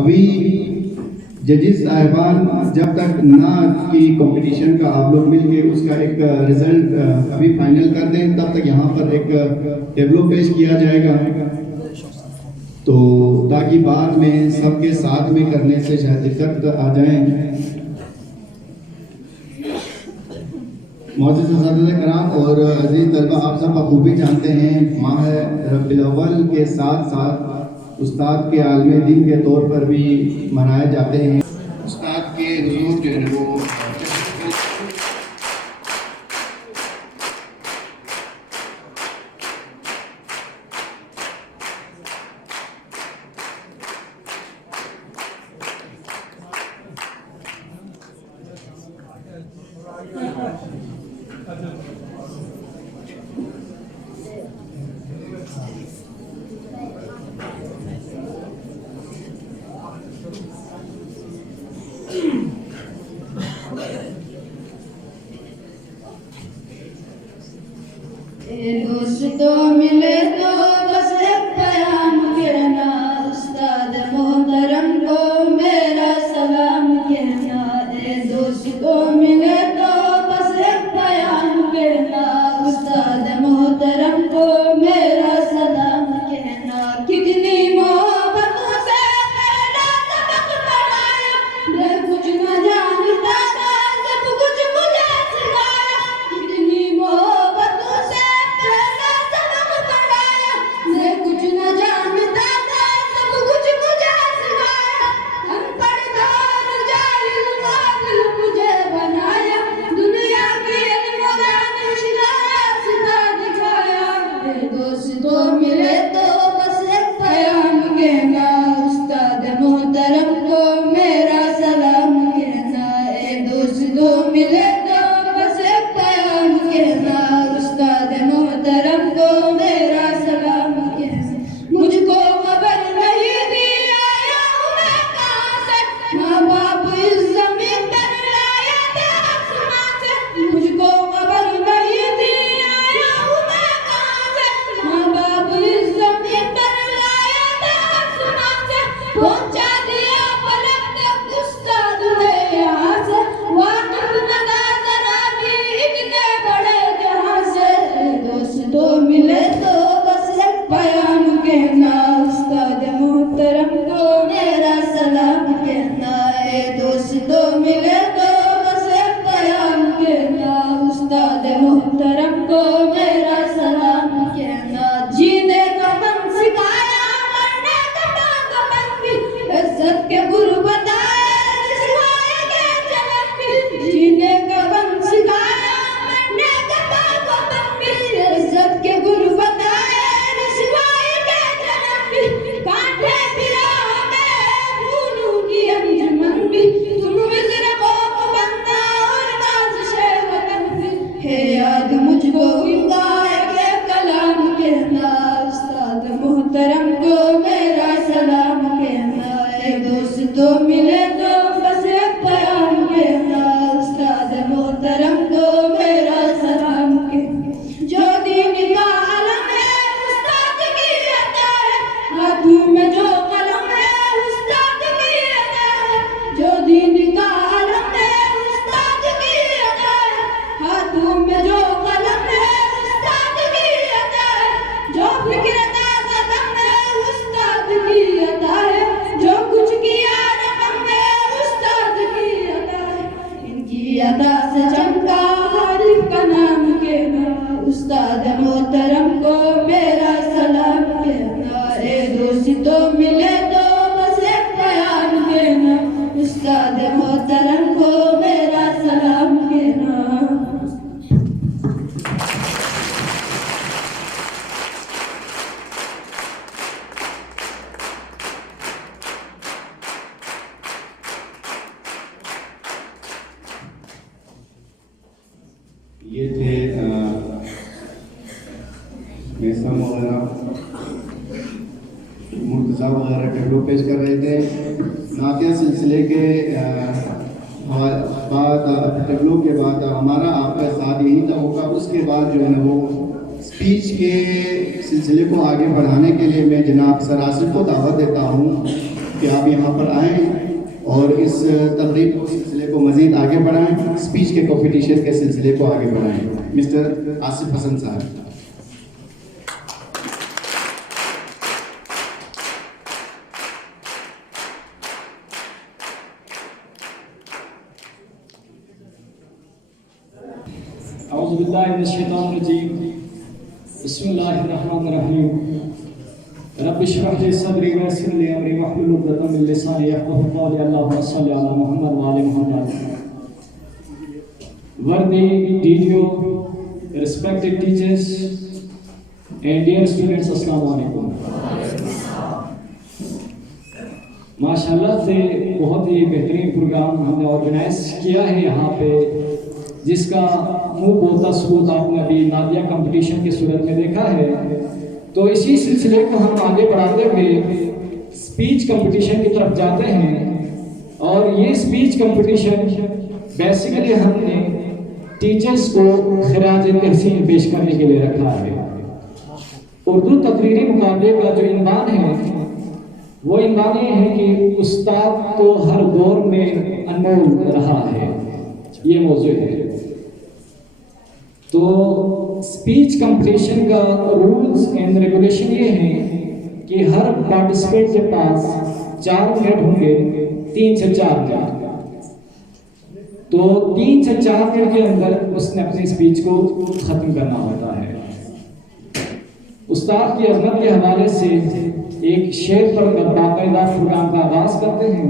ابھی ججز صاحبان جب تک نعت کی کمپٹیشن کا آپ لوگ مل کے اس کا ایک رزلٹ ابھی فائنل کر دیں، تب تک یہاں پر ایک ٹیبلو پیش کیا جائے گا، تو تاکہ بعد میں سب کے ساتھ میں کرنے سے شاید دقت آ جائیں۔ معزز اساتذہ کرام اور عزیز طلبہ، آپ سب بخوبی جانتے ہیں ماہ ربیع الاول کے ساتھ ساتھ استاد کے عالم دین کے طور پر بھی منائے جاتے ہیں۔ استاد کے حضور جو ہے وہ دوستوں ملے تو بس ایک پیام کہنا، استاد محترم کو میرا سلام کہنا۔ دوستوں ملے تو بس ایک پیام کہنا، استاد محترم کو میرا سلام کہنا۔ کتنی محبتوں سے پہلا سبق پڑھایا، میں کچھ نہ جانتا تھا سب کچھ مجھے سکھایا۔ کتنی محبتوں سے پہلا سبق پڑھایا، میں کچھ نہ جانتا تھا سب کچھ مجھے سکھایا۔ ان پڑھ دار جاہل قابل مجھے بنایا، دنیا کی علم و دانش کا راستہ دکھایا۔ دوستوں ملے تو بس ایک پیام کہنا، استاد محترم کو میرا سلام کہنا۔ دوستوں ملے تو بس ایک پیام کہنا، استاد محترم کو میرا سلام کہنا۔ مجھ کو خبر نہیں تھی آیا ہوں میں کہاں سے، ماں باپ اس زمین پر لایا تھا آسمان سے۔ مجھ کو خبر نہیں تھی آیا ہوں میں کہاں سے، ماں باپ اس زمین پر لایا تھا آسمان سے۔ پہنچا دیا پلک تک استاد نے یہاں سے، واقف نہ تھا ذرا بھی اتنے بڑے جہاں سے۔ دوستوں ملے تو بس ایک پیام کہنا، استاد محترم کو میرا سلام کہنا۔ دوستوں ملے تو بس ایک پیام کہنا، استاد محترم کو میرا سلام کہنا۔ جینے کا من سکھایا، مرنے کا پاک بھی، عزت کے گر بتائے رسوائی کے جنم بھی۔ جینے کا من سکھایا، مرنے کا پاک بھی، عزت کے گر بتائے رسوائی کے جنم بھی۔ کانٹے پھرا میں پھولوں کی انجمن بھی، تم وزر قوم بندہ اور نازش وطن بھی۔ ہے یاد مجھ کو ان کا ایک کلام کہنا، استاد محترم کو میرا سلام کہنا۔ دوستوں ملے تو بس ایک پیام کہنا، استاد محترم کو میرا سلام کہنا۔ جو دین کا علم ہے استاد کی عطا ہے، ہاتھوں میں جو قلم ہے استاد کی عطا ہے۔ جو دین کا علم ہے استاد کی عطا ہے، ہاتھوں میں جو قلم ہے استاد کی عطا ہے۔ جو فکر تازہ دم ہے استاد کی عطا ہے، جو کچھ کیا رقم ہے استاد کی عطا ہے۔ ان کی عطا سے چمکا عارف کا نام کہنا، استاد محترم کو میرا سلام کہنا۔ دوستوں ملے تو بس ایک پیام کہنا، استاد محترم کو میرا سلام کہنا۔ یہ تھے میسم وغیرہ مرتضیٰ وغیرہ ٹیبلو پیش کر رہے تھے۔ نعتیہ سلسلے کے بعد ٹیبلو کے بعد ہمارا آپ کا ساتھ یہی تھا ہوگا، اس کے بعد جو ہے وہ اسپیچ کے سلسلے کو آگے بڑھانے کے لیے میں جناب سر آصف کو دعوت دیتا ہوں کہ آپ یہاں پر آئیں اور اس تقریب کو سلسلے کو مزید آگے بڑھائیں، اسپیچ کے کمپٹیشن کے سلسلے کو آگے بڑھائیں۔ مسٹر آصف حسن صاحب۔ اعوذ باللہ من الشیطان الرجیم، بسم اللہ الرحمن الرحیم، رب اشرح لی صدری ویسر لی امری واحلل عقدۃ من لسانی یفقهوا قولی، اللہم صل علی محمد وآل محمد۔ Worthy DDO, respected teachers and dear students, السلام علیکم۔ ماشاءاللہ سے بہت ہی بہترین پروگرام ہم نے آرگنائز کیا ہے یہاں پہ، جس کا منہ بولتا ثبوت آپ نے ابھی نادیہ کمپٹیشن کی صورت میں دیکھا ہے۔ تو اسی سلسلے کو ہم آگے بڑھاتے ہوئے اسپیچ کمپٹیشن کی طرف جاتے ہیں، اور یہ اسپیچ کمپٹیشن بیسیکلی ہم نے ٹیچرز کو خراج تحسین پیش کرنے کے لیے رکھا ہے۔ اردو تقریری مقابلے کا جو عنوان ہے وہ عنوان یہ ہے کہ استاد تو ہر دور میں انمول رہا ہے، یہ موضوع ہے۔ تو اسپیچ کمپٹیشن کا رولز اینڈ ریگولیشن یہ ہیں کہ ہر پارٹیسپینٹ کے پاس 4 منٹ ہوں گے، 3 سے 4 منٹ۔ تو 3 سے 4 منٹ کے اندر اس نے اپنی اسپیچ کو ختم کرنا ہوتا ہے۔ استاد کی عظمت کے حوالے سے ایک شعر پر باقاعدہ پروگرام کا آغاز کرتے ہیں۔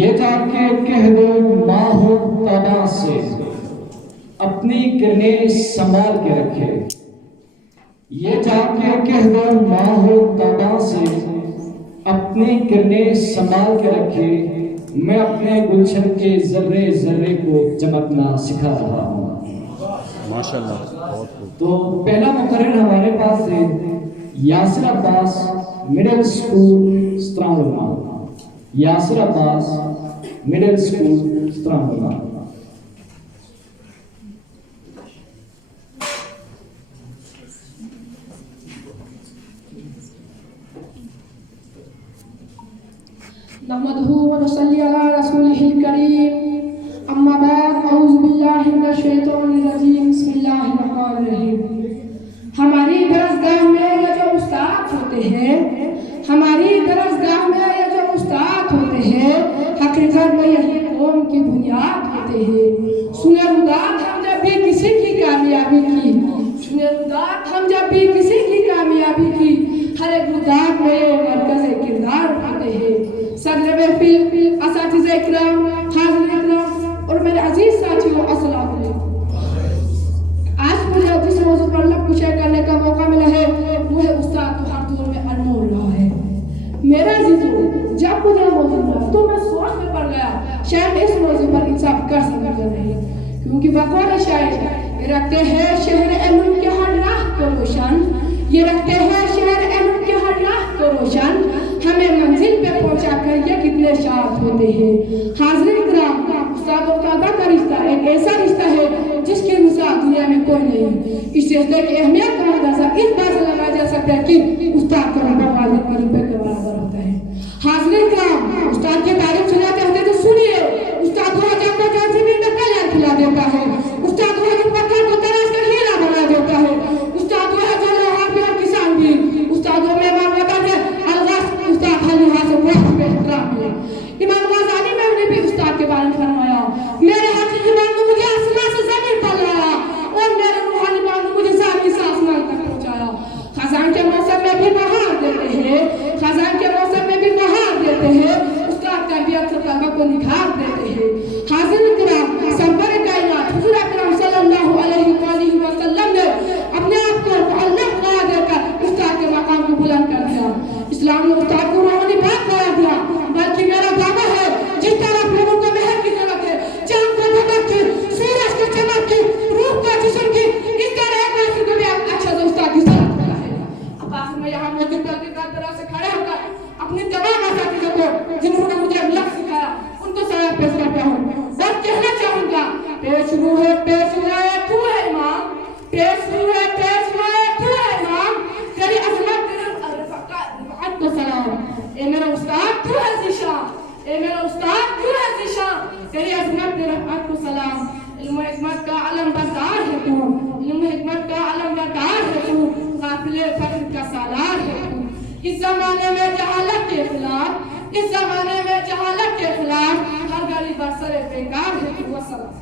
یہ جا کے کہہ دو ماہ و تاباں سے، اپنی کرنیں سنبھال کے رکھے۔ یہ جا کے کہہ دو ماہ و تاباں سے، اپنی کرنیں سنبھال کے رکھے، میں اپنے گلشن کے ذرے ذرے کو چمکنا سکھا رہا ہوں۔ ماشاءاللہ۔ تو پہلا مقرر ہمارے پاس ہے یاسر عباس، مڈل اسکول سترانگلما۔ یاسر عباس، مڈل اسکول سترانگلما۔ نحمده ونصلي على رسوله الكريم، اما بعد، اعوذ باللہ من الشیطان الرجیم، بسم اللہ الرحمن الرحیم۔ ہماری درسگاہ میں یہ جو استاد ہوتے ہیں، ہماری درسگاہ میں یہ جو استاد ہوتے ہیں، حقیقت میں یہی قوم کی بنیاد ہوتے ہیں۔ سنے رودات ہم جب بھی کسی کی کامیابی کی، سنے رودات ہم جب بھی کسی کی کامیابی کی، ہر ایک رودات میں یہ مرکز کردار ہوتے ہیں۔ صدر محفل، اساتذہ اکرام، حاضرین اکرام اور میرے عزیز ساتھیوں، السلام علیکم۔ آج مجھے جس موضوع پر لب شیئر کرنے کا موقع ملا ہے وہ ہے استاد تو ہر دور میں انمول رہا ہے۔ میرا عزیزوں، جب مجھے موضوع ملا تو میں سوچ میں پڑ گیا، شاید اس موضوع پر انصاف کر سکتا نہیں، کیونکہ بقول شاعر یہ رکھتے ہیں شہر علم کے ہر راہ کو روشن، یہ رکھتے ہیں شہر علم کے ہر راہ کو روشن، ہمیں منزل پہ پہنچا کر یہ کتنے شاد ہوتے ہیں۔ حاضرین کرام، استاد و طالبہ کا رشتہ ایک ایسا رشتہ ہے جس کی مثال دنیا میں کوئی نہیں۔ اس رشتے کی اہمیت کا اندازہ اس بات سے لگایا جا سکتا ہے کہ استاد کا رتبہ والد کے رتبے کے برابر ہوتا ہے۔ حاضرین کرام، استاد کی تعریف سناتے ہوتے تو سنیے، استاد وہ جب کو جان زمین میں تیار کھلا دیتا ہے، استاد وہ جو پتھر کو تراش کر ہیرا بنا دیتا ہے، استاد وہ جو لوہار بھی اور کسان بھی، استاد وہ مہمان وطن ہے، استاد ہر لحاظ سے بہت بے احترام ہے۔ امام غزالی میں نے بھی استاد کے بارے میں فرمایا، میرے حقیقی امام نے مجھے آسمان سے زمین پر لایا اور میرے روحانی امام نے مجھے زمین سے آسمان تک پہنچایا۔ خزان کے موسم میں بھی بہار دیتے ہیں، خزان کے موسم میں بھی بہار دیتے ہیں، استاد تربیت سے طلبہ کو نکھار دیتے ہیں۔ حاضرین کرام، سرور کائنات حضور اکرم صلی اللہ علیہ وآلہ وسلم نے اپنے آپ کو معلم قرار دے کر استاد کے مقام کو بلند کر دیا۔ اسلام نے استاد کو روحانی بات قرار دیا، بلکہ میرا دعویٰ ہے جس طرح لوگوں کو محر کی ضرورت ہے، چاند کو دھمک کی، سورج کو چمک کی، روح کو جسم کی، اس طرح ایک ناصر کو بھی اچھا سے استاد کی ضرورت ہوتا ہے۔ اب آخر میں یہاں موجود طرح سے کھڑے ہو کر اپنے تمام اساتذہ کو جنہوں نے مجھے لفظ سکھایا ان کو سلام پیش کرتا ہوں اور کہنا چاہوں گا، پیش روح ہے، پیش ہے تو ہے امام، پیش اے میرا استاد کیوں ہے ذیشان، اے میرا استاد کیوں ہے ذیشان، تیری عظمت تیرے رفعت کو سلام، علم و حکمت کا علم بردار ہے تو، علم و حکمت کا علم بردار ہے تو، قافلے فخر کا سالار ہے تو، اس زمانے میں جہالت کے خلاف، اس زمانے میں جہالت کے خلاف ہر گلی برسر بیکار ہے تو، وسلام۔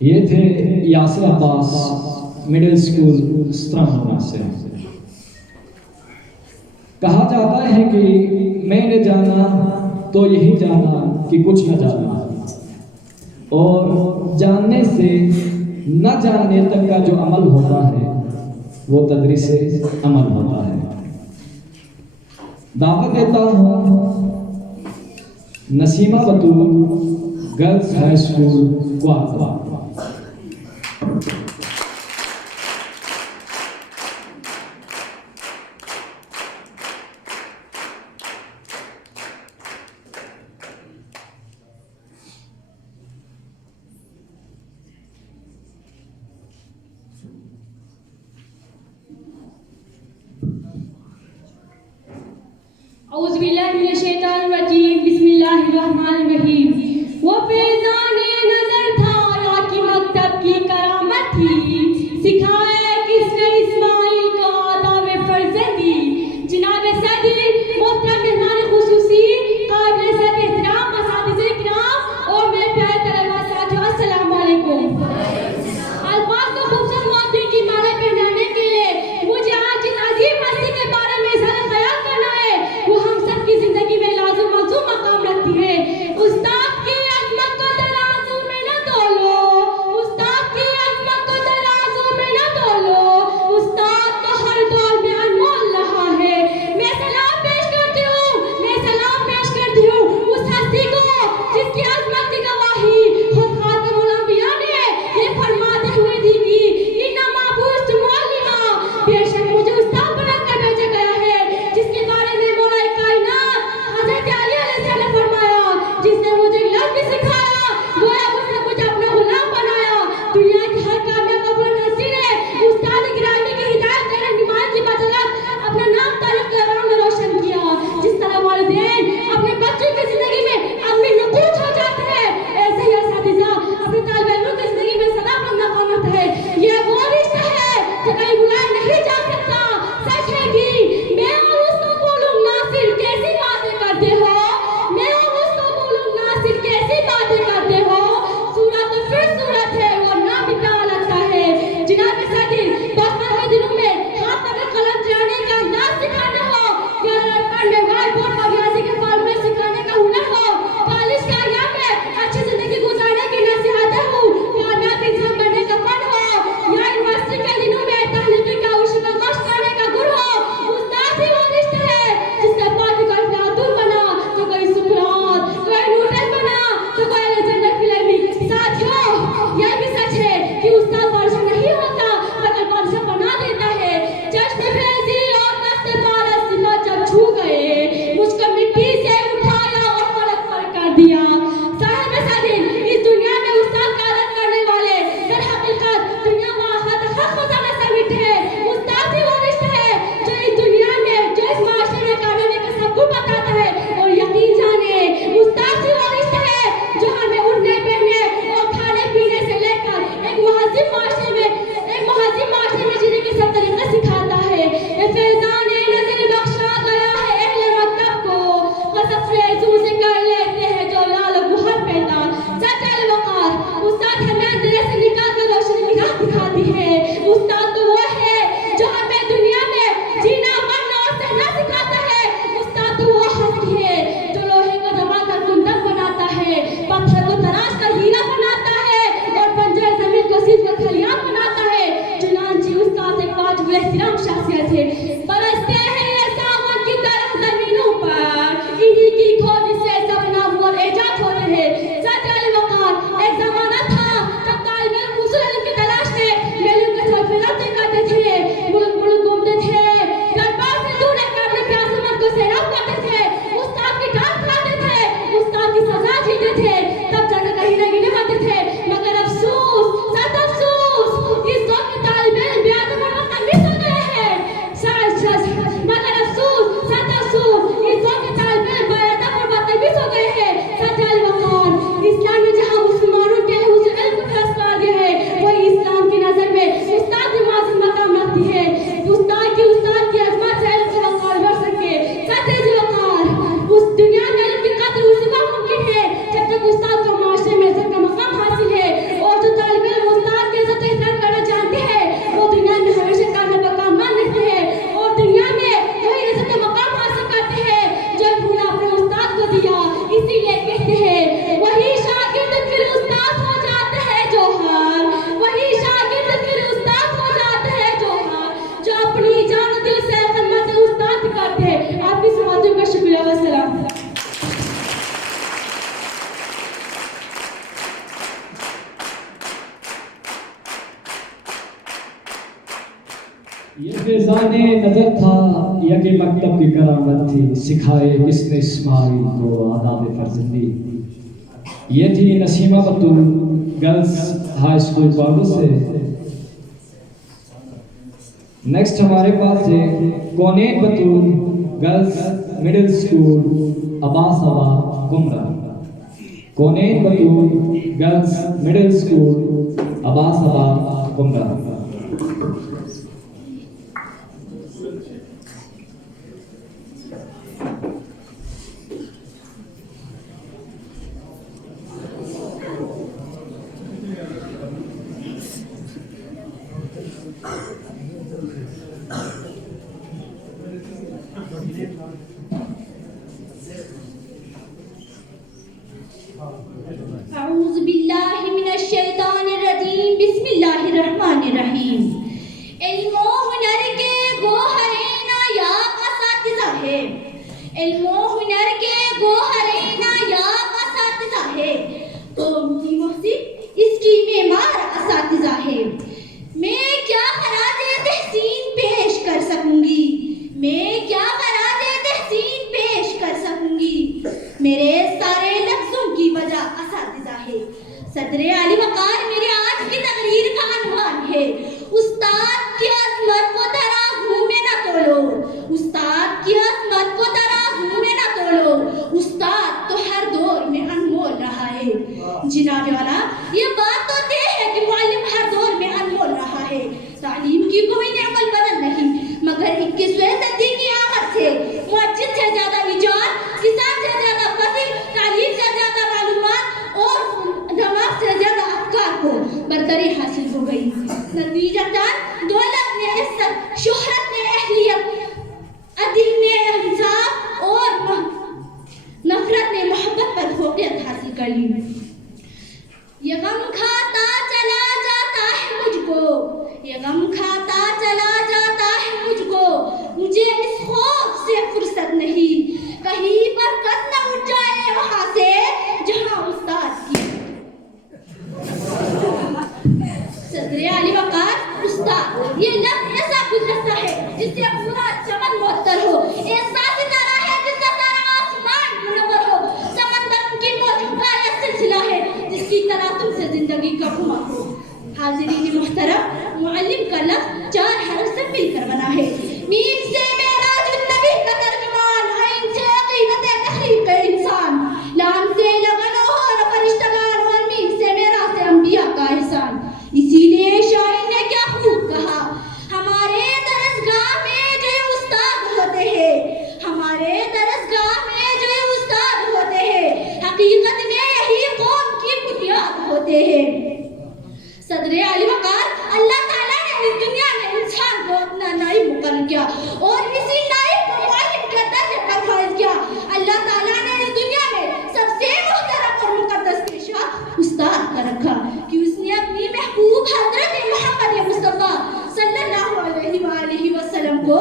یہ تھے یاسر عباس مڈل اسکول سترامورہ سے۔ کہا جاتا ہے کہ میں نے جانا تو یہی جانا کہ کچھ نہ جانا، اور جاننے سے نہ جاننے تک کا جو عمل ہوتا ہے وہ تدریس عمل ہوتا ہے۔ دعوت دیتا ہوں نسیمہ بطول گرلز ہائی اسکول کواتوا۔ اعوذ باللہ من الشیطان الرجیم، بسم اللہ الرحمن الرحیم۔ وہ فیضان نظر تھا یا کہ مکتب کی کرامت تھی، سکھائے کس نے اسماعیل کو آداب فرزندی۔ جناب صدر، محترم مہمان خصوصی، قابل صد احترام اساتذہ کرام اور میرے پیارے طلباء ساتھیوں، السلام علیکم۔ الفاظ کو خوبصورت معطی کی مالا پہنانے کے لیے مجھے آج اس عظیم ہستی کے بارے میں اظہار خیال کرنا ہے، وہ ہم سب کی زندگی میں لازم ملزوم مقام رکھتی ہے۔ استاد کی عظمت کو ترازو میں نہ تولو، استاد کی عظمت کو ترازو میں نہ تولو، استاد تو ہر دور میں انمول رہا ہے۔ میں سلام پیش کرتی ہوں، میں سلام پیش کرتی ہوں اس ہستی کو جس کی عظمت کی گواہی خود خاتم الانبیاء نے یہ فرماتے ہوئے دی کہ یہ فیضان نظر تھا یا کہ مکتب کی کرامت تھی، سکھائے کس نے اسماعیل کو آداب فرزندی. یہ تھی نسیمہ بطول گرلز ہائی اسکول پاگل سے. نیکسٹ ہمارے پاس ہے کونین بطول گرلز مڈل اسکول عباس آباد کمرہ. کونین بطول گرلز مڈل اسکول عباس آباد کمرہ. اعوذ باللہ من الشیطان الرجیم، بسم اللہ الرحمن الرحیم. علم و ہنر کے گوہر نایاب اساتذہ ہے، علم و ہنر کے گوہر نایاب اساتذہ ہے، قوم کی محسن اس کی معمار اساتذہ ہے. میں کیا خراج تحسین پیش کر سکوں گی، میں کیا خراج تحسین پیش کر سکوں گی، میرے سارے لفظوں کی وجہ اساتذہ ہے. صدر علی وقار میرے آج کی تقریر کا عنوان ہے استاد کی عظمت کو ترازو میں نہ تولو، استاد کی عظمت کو ترازو میں نہ تولو، استاد تو ہر دور میں انمول رہا ہے. جناب والا یہ بات تو طے ہے کہ معلم ہر دور میں انمول رہا ہے. تعلیم کی کوئی نعمت بدل نہیں، مگر 21ویں صدی کی آمد سے مسجد سے زیادہ ایجاد، کسان سے زیادہ فصل، تعلیم سے زیادہ معلومات اور دماغ سے زیادہ افکار کو برتری حاصل ہو گئی. نتیجتاً دولت نے عزت، شہرت نے اہلیت، عدل نے انصاف اور نفرت نے محبت پر فوقیت حاصل کر لی. یہ غم کھاتا چلا جاتا ہے مجھ کو، یہ غم کھاتا چلا جاتا ہے مجھ کو، مجھے اس خوف سے فرصت نہیں کہیں پر کس نہ اٹھ جائے وہاں سے جہاں استاد کی. صدر علی وقار استاد یہ لفظ ایسا گلدستہ ہے جس سے پورا چمن معطر ہو، ایسا ستارہ ہے جس کا سارا آسمان منور ہو، سمندر کی موجوں کا یہ سلسلہ ہے جس کی تلاطم سے زندگی کا گھما ہو. حاضرین محترم، معلم کا لفظ 4 حرف سے مل کر بنا ہے. میم سے معراج النبی کا ترجمان، عین سے عقیدت تحریک انسان، لام سے لگن اور فرشتگان، اور میم سے میراث انبیاء کا احسان. اسی لیے شاعر نے کیا خوب کہا، ہمارے درسگاہ میں جو استاد ہوتے ہیں، ہمارے درسگاہ میں جو استاد ہوتے ہیں، حقیقت میں یہی قوم کی بنیاد ہوتے ہیں. صدر علی وقار اللہ تعالیٰ نے اس دنیا میں انسان کو اپنا نائب مقرر کیا اور اسی نائب کو معلم کے درجے پر فائز کیا. اللہ تعالیٰ نے اس دنیا میں سب سے محترم اور مقدس پیشہ استاد کا رکھا کہ اس نے اپنی محبوب حضرت محمد مصطفیٰ صلی اللہ علیہ وآلہ وسلم کو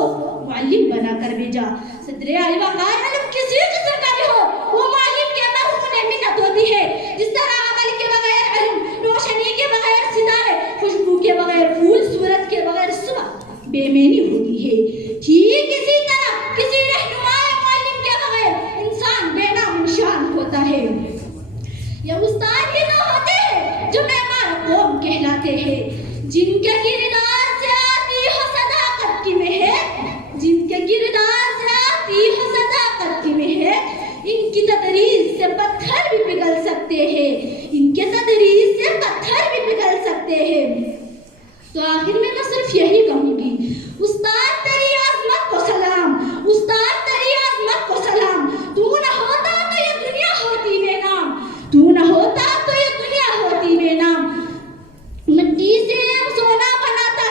معلم بنا کر بھیجا. صدر علی وقار علم کسی قسم کا بھی ہو وہ معلم کے مرہون منت ہوتی ہے. جس طرح عمل کے بغیر علم، روشنی کے بغیر ستارے، خوشبو کے بغیر پھول، صورت کے بغیر صبح بے معنی ہوتی ہے، ٹھیک اسی طرح کسی رہنما معلم کے بغیر انسان بے نام نشان ہوتا ہے. یہ استاد ہی تو ہوتے ہیں جو معمار قوم کہلاتے ہیں، جن کے کردار سے آتی ہو صداقت کی مہک، جن کے کردار سے آتی ہو صداقت کی مہک. ان کی تدریس سے پتھر بھی پگھل سکتے ہیں، ان کے تدریس سے پتھر بھی پگھل سکتے ہیں. تو آخر میں میں صرف یہی کہوں گی، استاد تیری عظمت کو سلام، استاد تیری عظمت کو سلام. تو نہ ہوتا تو یہ دنیا ہوتی بے نام، تو نہ ہوتا تو یہ دنیا ہوتی بے نام. مٹی سے سونا بناتا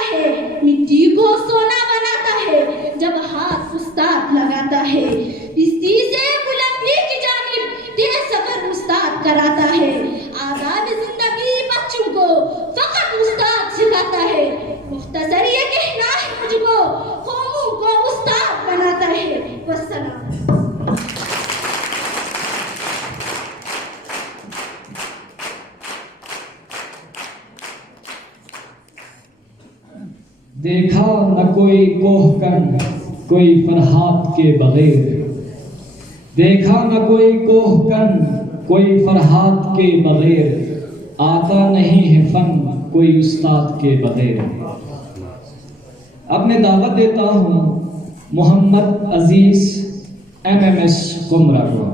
دیکھا نہ کوئی کوہکن کوئی فرحات کے بغیر، دیکھا نہ کوئی کوہکن کوئی فرحات کے بغیر، آتا نہیں ہے فن کوئی استاد کے بغیر۔ اب میں دعوت دیتا ہوں محمد عزیز MMS قمرہ کو،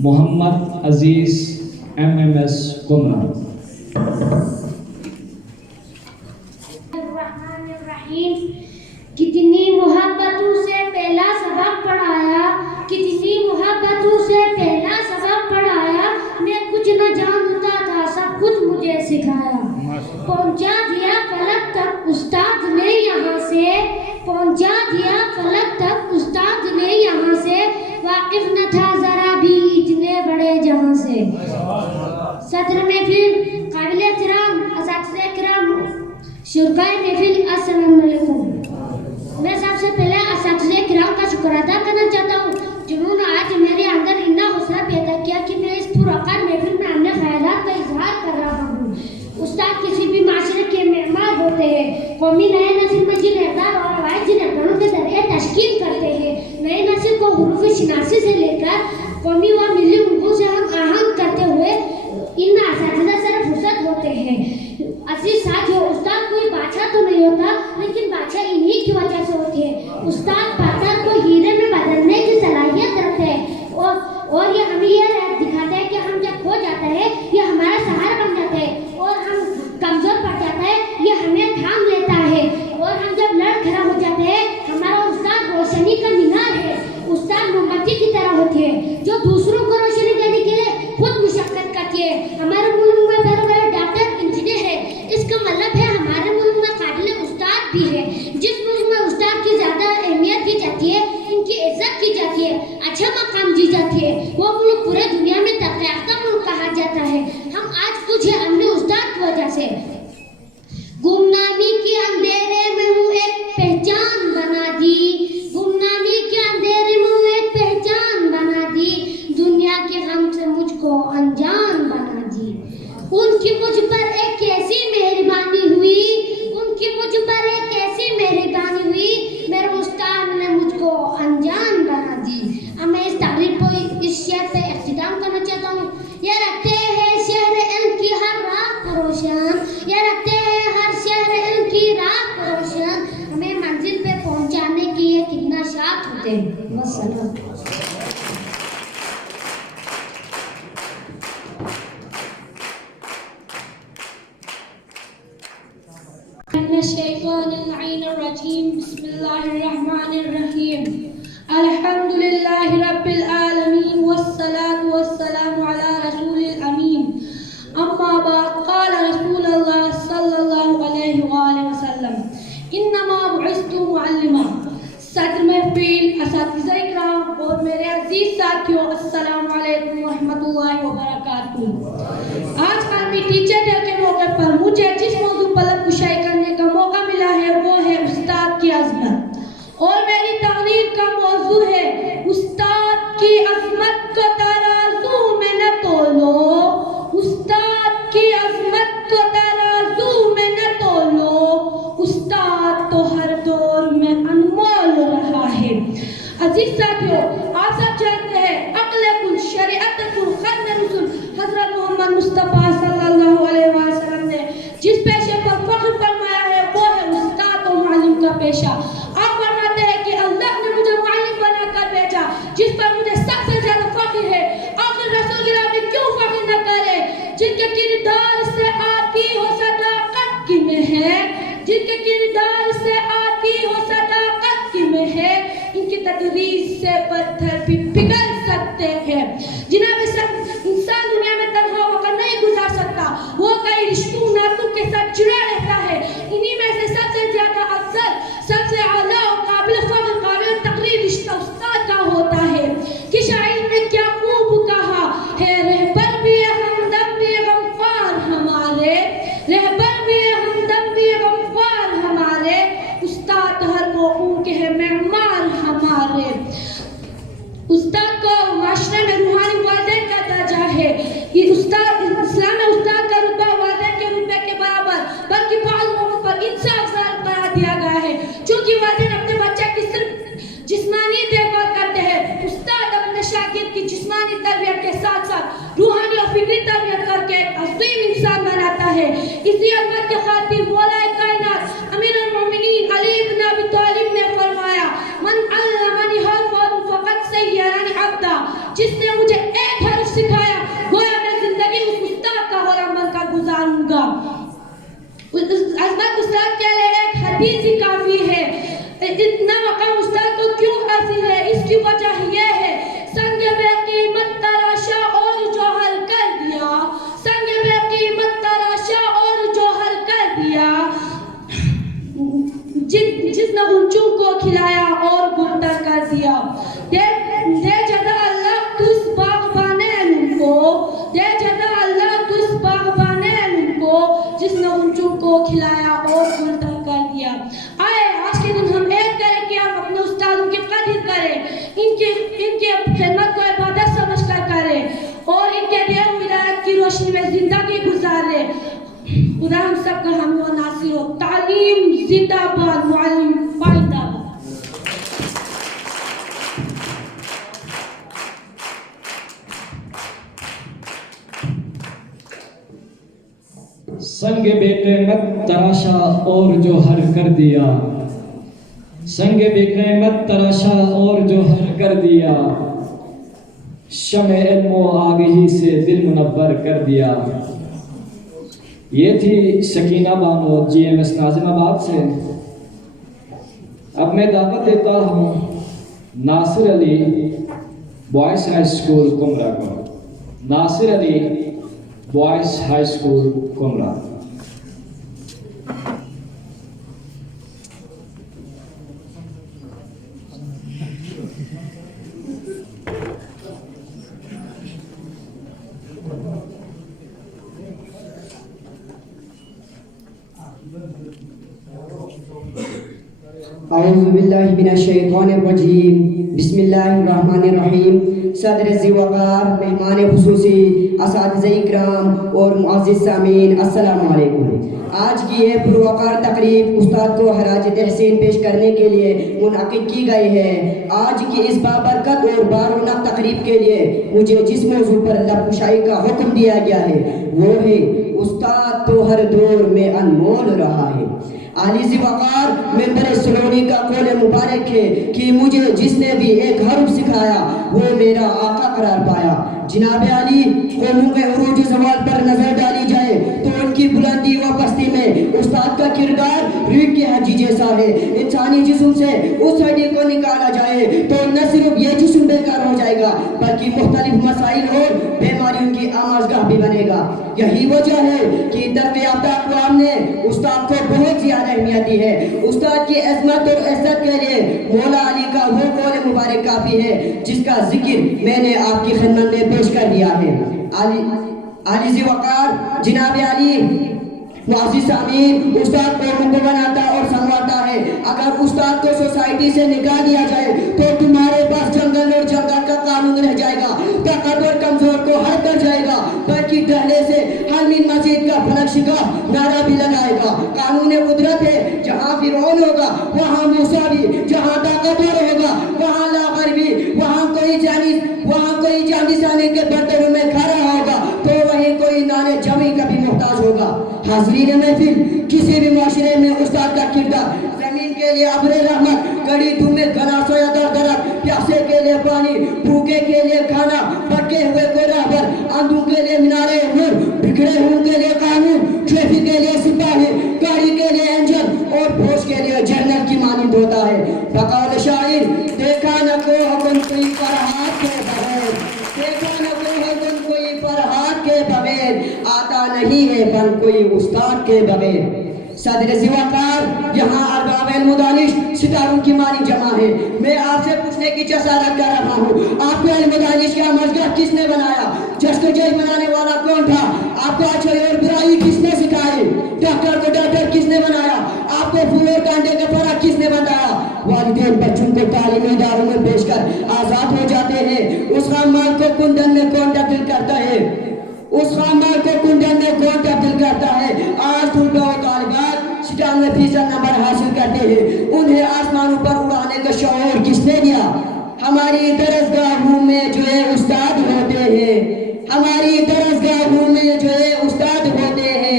محمد عزیز MMS قمرہ۔ الرحمن الرحیم۔ کتنی محبتوں سے پہلا سبق پڑھایا، کتنی محبتوں سے پہلا سبق پڑھایا، میں کچھ نہ جانتا تھا سب کچھ مجھے سکھایا۔ پہنچا دیا فلک تک استاد نے یہاں سے، پہنچا دیا فلک تک استاد نے یہاں سے، واقف نہ تھا ذرا بھی اتنے بڑے جہاں سے۔ صدر محفل، قابل احترام اساتذہ کرام، شرکائے محفل، السلام علیکم۔ میں سب سے پہلے اساتذہ کرام کا شکر ادا کرنا چاہتا ہوں جنہوں نے آج میرے اندر اتنا حوصلہ پیدا کیا کہ میں اس پرعقار محفل میں اپنے خیالات کا اظہار کر رہا ہوں۔ استاد کسی بھی معاشرے کے معمار ہوتے ہیں، قومی نئے نسل میں جن اقدار اور روایت جن اقداروں کے ذریعے تشکیل کرتے ہیں، نئے نسل کو حروف شناسی سے لے کر قومی و ملی اردو سے ہم آہنگ کرتے ہوئے ان اساتذہ سے فرصت ہوتے ہیں۔ عزیز ساتھیو، استاد کوئی بادشاہ تو نہیں ہوتا لیکن بادشاہ انہی کی وجہ سے ہوتی ہے۔ استاد پاتر کو ہیرے میں بدلنے کی صلاحیت رکھتے ہیں اور یہ ہمیں یہ دکھاتا ہے کہ ہم جب کھو جاتا ہے یہ ہمارا سہارا بن جاتا ہے، اور ہم کمزور پڑ جاتا ہے یہ ہمیں تھام لیتا ہے، اور ہم جب لڑ کھڑا ہو جاتے ہیں ہمارا استاد روشنی کا مینار ہے۔ استاد موم بتی کی طرح ہوتی ہے جو دوسروں کو روشنی دینے کے لیے خود مشقت کرتی ہے۔ ہمارے ملک میں بڑے بڑے ڈاکٹر انجینئر ہے، اس کا مطلب ہے ہمارے ملک میں قابل استاد بھی ہے۔ جس ملک میں استاد کی زیادہ اہمیت دی جاتی ہے، ان کی عزت کی جاتی ہے، اچھا مقام دی جاتی ہے، وہ ملک پورے دنیا میں ترقی یافتہ ملک کہا جاتا ہے۔ ہم آج کچھ ہے اپنے استاد کی وجہ سے۔ گمنامی کے اندھیرے میں ہوں ایک پہچان بنا دی، گمنامی کے اندھیرے میں ہوں ایک پہچان بنا دی، دنیا کے غم سے مجھ کو انجان بنا دی۔ ان کی مجھ پر ایک ایسی مہربانی ہوئی، ان کی مجھ پر ایک ایسی مہربانی ہوئی، میرے استاد نے مجھ کو انجان بنا دی۔ اب میں اس تقریب کو اس شعر پہ اختتام کرنا چاہتا ہوں۔ یہ رکھتے ہیں شہر علم کی ہر راہ کو روشن، یہ رکھتے ہیں ہر شہر علم کی راہ کو روشن، ہمیں منزل پہ پہنچانے کے لیے کتنا شاد ہوتے ہیں۔ والسلام۔ من الشیطان اللعین الرجیم، بسم اللہ الرحمن الرحیم۔ الحمد للہ رب العالمین والصلاة والسلام علی رسول الامین، اما بعد، قال رسول اللہ صلی اللہ علیہ وآلہ وسلم انما بعثت معلما۔ صدر محفل، اساتذہ اکرام اور میرے عزیز ساتھیوں، السلام علیکم ورحمۃ اللہ وبرکاتہ۔ آج قومی ٹیچر ڈے کے موقع پر مجھے جس موضوع پر کشائی کرنے کا موقع ملا ہے وہ ہے استاد کی عظمت، اور میری تقریر کا موضوع ہے استاد کی عظمت کو ترازو میں نہ تولو، استاد کی عظمت کو ترازو میں نہ تولو، استاد تو ہر دور میں انمول رہا ہے۔ عزیز ساتھیو، آپ سب جانتے ہیں عقل کل، شریعت کل، ختم رسول حضرت محمد مصطفیٰ صلی اللہ علیہ وسلم نے جس پیشے پر فخر فرمایا ہے وہ ہے استاد و معلم کا پیشہ۔ آپ فرماتے ہیں کہ اللہ نے مجھے معلم بنا کر بھیجا جس پر مجھے سب سے زیادہ فخر ہے۔ آخر رسول گرامی کیوں فخر نہ کرے جن کے کردار سے آتی ہو صداقت کی مہک، جن کے کردار سے آتی ہو صداقت کی مہک، ان کی تدریس سے پتھر بھی پگھل سکتے ہیں۔ جناب انسان دنیا میں تنہا ہو کر نہیں گزار سکتا، وہ کئی رشتوں ناتوں کے ساتھ جڑا رہتا ہے۔ انہی میں سے سب سے زیادہ افضل، سب سے اعلیٰ اور قابل فخر، قابل تقریر رشتہ استاد کا ہوتا ہے۔ کہ شاعر نے کیا خوب کہا ہے، رہبر بھی ہمدم بھی غمخوار ہمارے، رہبر بھی ہمدم بھی غمخوار ہمارے، استاد ہر موضوع کے ہے معمار ہمارے۔ استاد کو معاشرے میں روحانی والدین کا اسی عظمت کے خاطر مولا کائنات امیر المومنین علی بن ابی طالب نے فرمایا من علمنی حرفا فقد سیرنی عبدا، جس نے مجھے ایک حرف سکھایا گویا میں زندگی اس استاد کا غلام بن کر گزاروں گا۔ عظمت استاد کے لیے ایک حدیث ہی کافی ہے۔ اتنا مقام استاد کو کیوں حاصل ہے؟ اس کی وجہ یہ ہے سنگ بے قیمت تراشا اور جوہر کر دیا، سنگ بے قیمت تراشا اور جوہر کر دیا، جس نے غنچوں کو کھلایا اور گلتر کر دیا۔ دے جدا اللہ تس باغبان علم کو، دے جدا اللہ تس باغبان علم کو، جس نے غنچوں کو کھلایا اور گلتر کر دیا۔ آئے آج کے دن ہم ایک کریں کہ ہم اپنے استادوں کی قدر کریں، ان کی خدمت کو عبادت سمجھ کر کریں اور ان کے دیے ہوئے ہدایت کی روشنی میں زندگی گزاریں۔ خدا ہم سب کا حامی و ناصر ہو۔ تعلیم زندہ باد، معلم پائیدہ باد۔ سنگ بے قیمت تراشا اور جوہر کر دیا، سنگ بے قیمت تراشا اور جوہر کر دیا، شمع علم و آگہی سے دل منور کر دیا۔ یہ تھی Sakina Bano G M S Nazimabad سے۔ اب میں دعوت دیتا ہوں Nasir Ali boys high school Kamra کو، Nasir Ali boys high school Kamra. اعوذ باللہ من الشیطان الرجیم، بسم اللہ الرحمن الرحیم۔ صدر ذی وقار، مہمان خصوصی، اساتذہ اکرام اور معزز سامعین، السلام علیکم۔ آج کی یہ پروقار تقریب استاد کو خراج تحسین پیش کرنے کے لیے منعقد کی گئی ہے۔ آج کی اس بابرکت اور بارونق تقریب کے لیے مجھے جس موضوع پر لب کشائی کا حکم دیا گیا ہے وہ ہے استاد تو ہر دور میں انمول رہا ہے۔ علی ذی وقار ممبر سلونی کا قول مبارک ہے کہ مجھے جس نے بھی ایک حرف سکھایا وہ میرا آقا قرار پایا۔ جناب علی، قوموں کے عروج زوال پر نظر ڈالی جائے تو ان کی بلندی و پستی میں استاد کا کردار ریڑھ کے حجی جیسا ہے۔ انسانی جسم سے اس ہڈی کو نکالا جائے تو نہ صرف یہ جسم بیکار ہو جائے گا بلکہ مختلف مسائل اور بیماریوں کی آماجگاہ بھی بنے گا۔ یہی وجہ ہے کہ ترقی یافتہ اقوام نے استاد کو بہت زیادہ اہمیت دی ہے۔ استاد کی عظمت اور عزت کے لیے مولا علی کا وہ قول مبارک کافی ہے جس کا ذکر میں نے آپ کی خدمت میں پیش کر دیا ہے۔ علی ذی وقار، جناب علی، معزز سامعین، استاد قوموں کو بناتا اور سنوارتا ہے۔ اگر استاد کو سوسائٹی سے نکال دیا جائے تو تمہارے پاس جنگل اور جنگل کا قانون رہ جائے گا، طاقتور کمزور کو ہر کر جائے گا، بلکہ ڈہلے سے حل من مزید کا فلک شکاف نعرہ بھی لگائے گا۔ قانون قدرت ہے، جہاں فرعون ہوگا وہاں موسیٰ بھی، جہاں طاقتور ہوگا وہاں لاغر بھی، وہاں کوئی جانسانے کے برتنوں میں کھا رہا ہوگا تو وہیں کوئی نانے جمی کا بھی محتاج ہوگا۔ حاضرین محفل، کسی بھی معاشرے میں استاد کا کردار زمین کے لیے ابر رحمت، کڑی دھوپ میں گھنا سویا دار درخت، پیاسے کے لیے پانی، بھوکے کے لیے کھانا، بھٹکے ہوئے کو راہبر، اندھوں کے لیے مینارے نور، بکھرے ہوئے کے لیے قانون، ٹریفک کے لیے سپاہی، گاڑی کے لیے انجن اور فوج کے لیے جنرل کی مانند ہوتا ہے۔ بقول شاعر، دیکھا نہ کو حکم کوئی فرحات کے بغیر، دیکھا نہ کو حکم کوئی فرحات کے بغیر، آتا نہیں ہے فن کوئی استاد کے بغیر۔ صدر ذی وقار، یہاں ارباب علم و دانش ستاروں کی مانی جمع ہے۔ میں آپ سے پوچھنے کی جسارت کر رہا ہوں، آپ کو علم و دانش کا مشغلہ کس نے بنایا؟ جشن جیش منانے والا کون تھا؟ آپ کو اچھائی اور برائی کس نے سکھائی؟ ڈاکٹر کو ڈاکٹر کس نے بنایا؟ آپ کو پھول اور کانٹے کا فرق کس نے بتایا؟ والدین بچوں کو تعلیمی اداروں میں بھیج کر آزاد ہو جاتے ہیں، اس خامال کو کندن میں کون تبدیل کرتا ہے؟ اس خامال کو کندن میں کون تبدیل کرتا ہے؟ آج طلباء و طالبات 97% نمبر حاصل کرتے ہیں، انہیں آسمانوں پر اڑانے کا شعور کس نے دیا؟ ہماری درسگاہوں میں جو ہے استاد ہوتے ہیں، ہماری درسگاہوں میں جو ہے استاد ہوتے ہیں،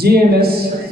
GMS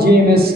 GMS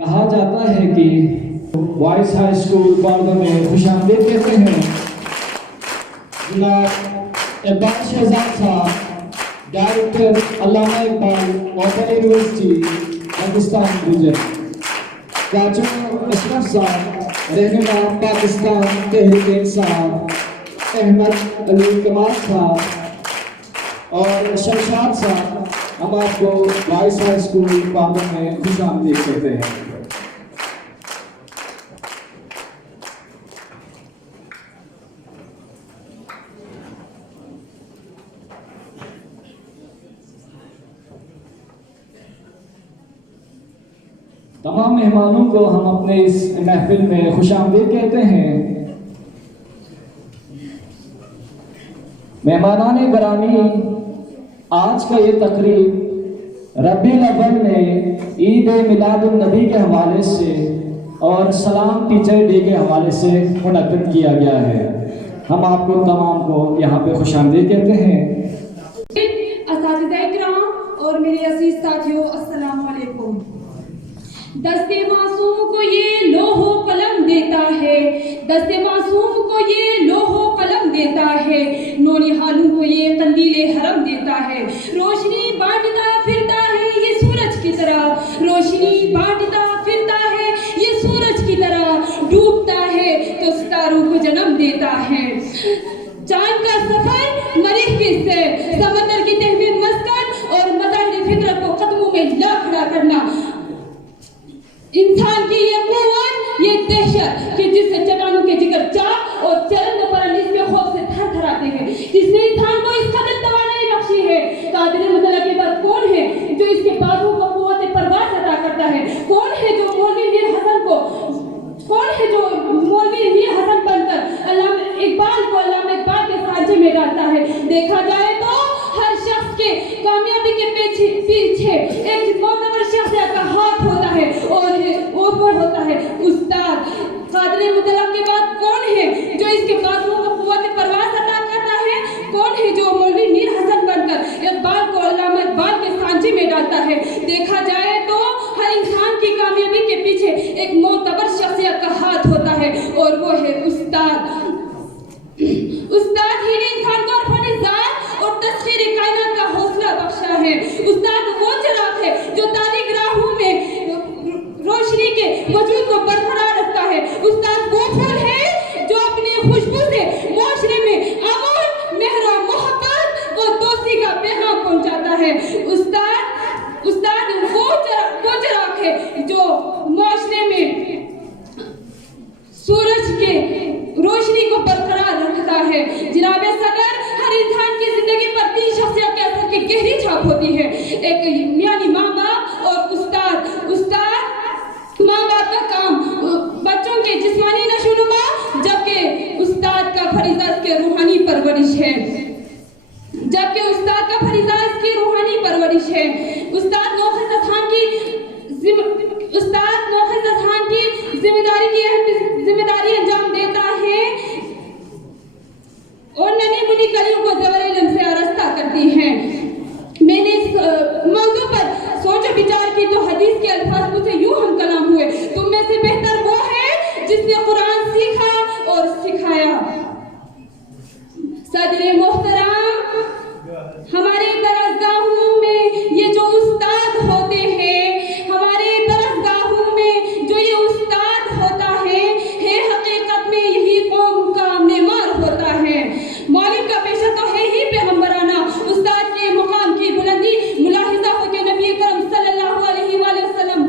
کہا جاتا ہے کہ وائس ہائی اسکول باردہ میں خوش آمدید کہتے ہیں جناب اقبال شہزاد صاحب، ڈائریکٹر علامہ Iqbal open university Pakistan region, چاچو اشرف صاحب رہنما پاکستان تحریک انصاف، احمد علی کمال صاحب اور شمشاد صاحب، ہم آپ کو وائس ہائی اسکول باردہ میں خوش آمدید کہتے ہیں۔ تمام مہمانوں کو ہم اپنے اس محفل میں خوش آمدید کہتے ہیں۔ مہمانان گرامی، آج کا یہ تقریب ربیع الاول میں عید میلاد النبی کے حوالے سے اور سلام ٹیچر ڈے کے حوالے سے منعقد کیا گیا ہے۔ ہم آپ کو تمام کو یہاں پہ خوش آمدید کہتے ہیں۔ اساتذہ کرام اور میرے عزیز ساتھیوں، السلام علیکم۔ دست معصوم کو یہ لوح و قلم دیتا ہے، دست معصوم کو یہ لوح و قلم دیتا ہے، نونہالوں کو یہ قندیل حرم دیتا ہے، روشنی بانٹتا پھرتا ہے یہ سورج کی طرح، روشنی بانٹتا پھرتا ہے یہ سورج کی طرح، ڈوبتا ہے تو ستاروں کو جنم دیتا ہے۔ چاند کا سفر، مریخ کی سیر، سمندر کی تہ میں مسکن اور مظاہر فطرت کو قدموں میں لا کھڑا کرنا، انسان کی یہ قوت، یہ دہشت کہ جس سے چٹانوں کے جگر چاک اور چرند پرند اس کے خوف سے تھر تھر آتے ہیں، جس نے انسان کو اس قدر توانائی بخشی ہے۔ قادر مطلق کے بعد کون ہے جو اس کے بازو کو قوت پرواز عطا کرتا ہے؟ کون ہے جو مولوی میر حسن کو، کون ہے جو مولوی میر حسن بن کر علامہ اقبال کو علامہ اقبال کے سانچے میں ڈالتا ہے؟ دیکھا جائے تو ہر شخص کے کامیابی کے پیچھے ایک معتبر شخصیت کا ہاتھ ہوتا ہے اور وہ ہوتا ہے استاد۔ قادر مطلق کے بعد کون ہے جو اس کے بازو کو قوت پرواز عطا کرتا ہے؟ کون ہے جو مولوی میر حسن بن کر اقبال کو علامہ اقبال کے سانچے میں ڈالتا ہے؟ دیکھا جائے تو ہر انسان کی کامیابی کے پیچھے ایک معتبر شخصیت کا ہاتھ ہوتا ہے اور وہ ہے استاد۔ استاد ہی نے انسان کو عرفان ذات اور تسخیر کائنات کا حوصلہ بخشا ہے۔ استاد وہ چراغ ہے جو تاریک راہوں میں روشنی کے وجود کو برقرار رکھتا ہے۔ استاد وہ پھول ہے جو اپنی خوشبو سے معاشرے میں امن، مہر و محبت و دوستی کا پیغام پہنچاتا ہے۔ استاد وہ چراغ ہے جو معاشرے میں سورج کے روشنی کو برقرار رکھتا ہے۔ جناب صدر، ہر انسان کی زندگی پر تین شخصیت کے اثر کی گہری چھاپ ہوتی ہے، ایک یعنی ماں باپ اور استاد۔ ماں باپ کا کام بچوں کے جسمانی نشوونما، جبکہ استاد کا فریضہ اس کے روحانی پرورش ہے، جبکہ استاد کا فریضہ اس کی روحانی پرورش ہے۔ استاد نوخیز اذہان کی ذمہ داری انجام دیتا ہے اور ننھی منی کلیوں کو زیور علم سے آراستہ کرتی ہیں۔ میں نے اس موضوع پر سوچ و بچار کی تو حدیث کے الفاظ مجھے یوں ہم کلام ہوئے، تم میں سے بہتر وہ ہے جس نے قرآن سیکھا اور سکھایا۔ صدر محترم، ہمارے درسگاہوں میں یہ جو استاد ہوتے ہیں، ہمارے درسگاہوں میں جو یہ استاد ہوتا ہے حقیقت میں یہی قوم کا معمار ہوتا ہے۔ معلم کا پیشہ تو ہے ہی پیغمبرانہ، استاد کے مقام کی بلندی ملاحظہ ہو کہ نبی کرم صلی اللہ علیہ وآلہ وسلم